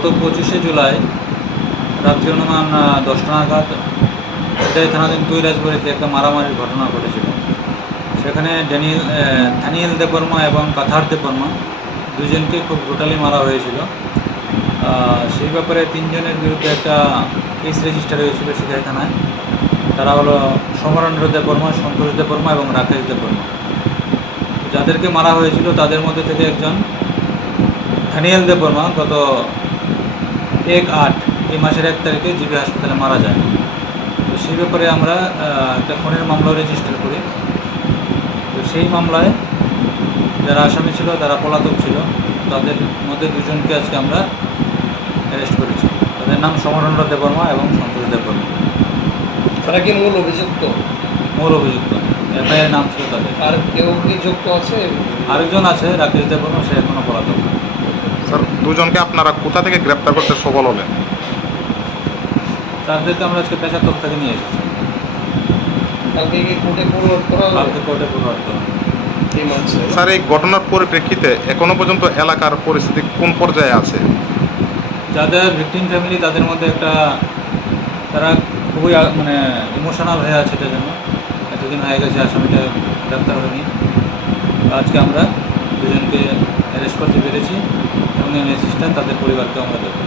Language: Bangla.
গত 25শে জুলাই রাত্রি অনুমান 10টা নাগাদ এটাই থানাধীন তুইরাজবাড়িতে একটা মারামারির ঘটনা ঘটেছিল। সেখানে দানিয়েল দেববর্মা এবং কাথার দেববর্মা দুজনকে খুব ব্রুটালি মারা হয়েছিল। সেই ব্যাপারে 3 জনের বিরুদ্ধে একটা কেস রেজিস্টার হয়েছিল সিকাই থানায়। তারা হলো সমরেন্দ্র দেববর্মা, সন্তোষ দেববর্মা এবং রাকেশ দেববর্মা। যাদেরকে মারা হয়েছিল তাদের মধ্যে থেকে একজন দানিয়েল দেববর্মা গত 1/8 এই মাসের 1 তারিখে জিবি হাসপাতালে মারা যায়। তো সেই ব্যাপারে আমরা একটা খুনের মামলা রেজিস্টার করি। তো সেই মামলায় যারা আসামি ছিল তারা পলাতক ছিল। তাদের মধ্যে 2 জনকে আজকে আমরা অ্যারেস্ট করেছি। তাদের নাম সমরেন্দ্র দেববর্মা এবং সন্তোষ দেববর্মা। তারা কি মূল অভিযুক্ত? মূল অভিযুক্ত, এফআইআর নাম ছিল তাদের। আর কেউ কি যুক্ত আছে? আরেকজন আছে রাকেশ দেববর্মা, সে এখনও পলাতক। স্যার, দুজনকে আপনারা কোথা থেকে গ্রেপ্তার করতে সফল হলেন? তাদেরকে আমরা আজকে পেশাতক থেকে নিয়ে এসেছি। কালকে কি কোর্টে ফরওয়ার্ড করা হবে? কালকে কোর্টে ফরওয়ার্ড করা হবে। এই মানছে স্যার, এই ঘটনার পরিপ্রেক্ষিতে এখনো পর্যন্ত এলাকার পরিস্থিতি কোন পর্যায়ে আছে? যাদের ভিকটিম ফ্যামিলি তাদের মধ্যে একটা তারা খুবই ইমোশনাল হয়ে আছে। এটার জন্য এতদিন হয়ে গেছে আসামিটা গ্রেপ্তার হয়নি। আজকে আমরা 2 জনকে অ্যারেস্ট করতে পেরেছি এবং অ্যাসিস্ট্যান্ট তাদের পরিবারকে আমরা দেবো।